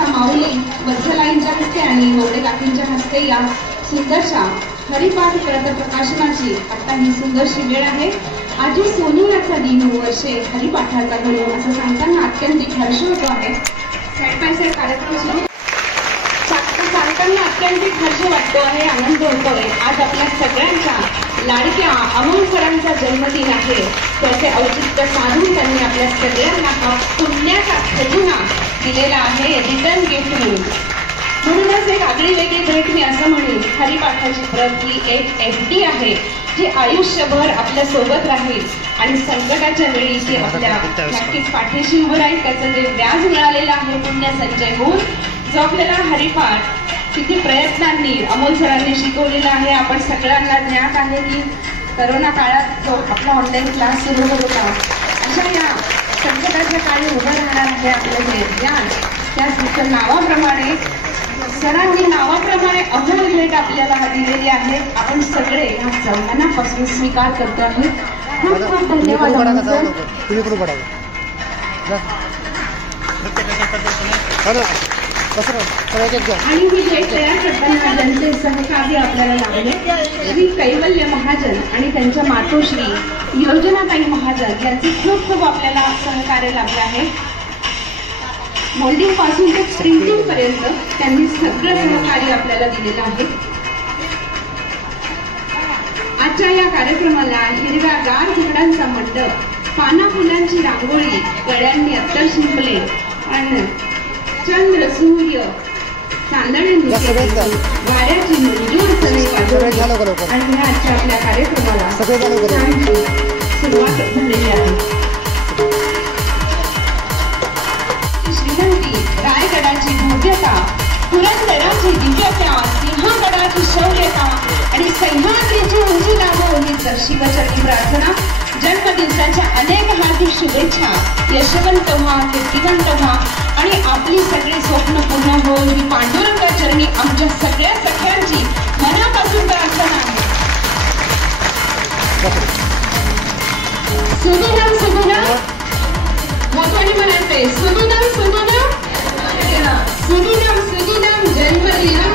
आमच्या माऊली वत्सलाईंच्या हस्ते आणि मोडे काकींच्या हस्ते या सुंदरशा हरिपाठ ग्रंथ प्रकाशनाची आता ही सुंदरशी वेळ आहे। आजी सोनियाचा दिन वर्षे हरिपाठाचा घडो असं सांगताना अत्यंत हर्ष होतो आहे। साईड बाय साईड कार्यक्रम सुरू सांगताना अत्यंत हर्ष वाटतो आहे, आनंद होतो आहे। आज आपल्या सगळ्यांच्या लाडक्या अमोल सरांचा जन्मदिन आहे। त्याचे औचित्य साधून त्यांनी आपल्या सगळ्यांना हा पुण्याचा खजिना दिलेला आहे रिटर्न गिफ्ट म्हणून। म्हणूनच एक आगळी वेगळी भेट मी असं म्हणेन, हरिपाठाची प्रत ही एक FD आहे जी आयुष्यभर आपल्या सोबत राहील आणि संकटाच्या वेळी ती आपल्या नक्कीच पाठीशी उभं राहील। त्याचं जे व्याज मिळालेलं आहे पुण्य संचय होऊन जो आपल्याला हरिपाठ किती प्रयत्नांनी अमोल सरांनी शिकवलेला आहे। आपण सगळ्यांना ज्ञात आहे की करोना काळात जो आपला ऑनलाईन क्लास सुरू होत होता, अशा या संकटाच्या काळी उभं राहणार आहे आपलं जे ज्ञान, त्याच नावाप्रमाणे सरांनी नावाप्रमाणे अमोल भेट आपल्याला दिलेली आहे। आपण सगळे या मनापासून स्वीकार करतो आहे। खूप खूप धन्यवाद आणि ही भेट तयार करताना ज्यांचे सहकार्य आपल्याला लाभले श्री कैवल्य महाजन आणि त्यांच्या मातोश्री योजनाताई महाजन यांचे खूप खूप आपल्याला सहकार्य लाभले आहे। मोल्डिंग पासून ते प्रिंटिंग पर्यंत त्यांनी सगळं सहकार्य आपल्याला दिलेलं आहे। आजच्या या कार्यक्रमाला हिरव्यागार झाडांचा मंडप, पाना फुलांची रांगोळी, गळ्यांनी अत्तर शिंपले आणि चंद्र सूर्य चांदणे वाऱ्याची मंजूर सनई वाजवली आणि आजच्या आपल्या कार्यक्रमाला सुरुवात झालेली आहे। श्रीमंती रायगडाची भव्यता, पुरंदराची दिव्यता, सिंहगडाची शौर्यता आणि सह्याद्रीची उंची लाभो ही दर्शिकचरणी प्रार्थना। जन्मदिवसाच्या अनेक हार्दिक शुभेच्छा। यशवंत व्हा, कीर्तिवंत व्हा आणि आपली सगळी स्वप्न पूर्ण हो ही पांडुरंगाचरणी आमच्या सगळ्या सख्यांची मनापासून प्रार्थना आहे। सुदिनम सुदिनम मोठ्याने म्हणायचंय, सुदिनम सुदिनम सुदिनम सुदिनम जन्मदिन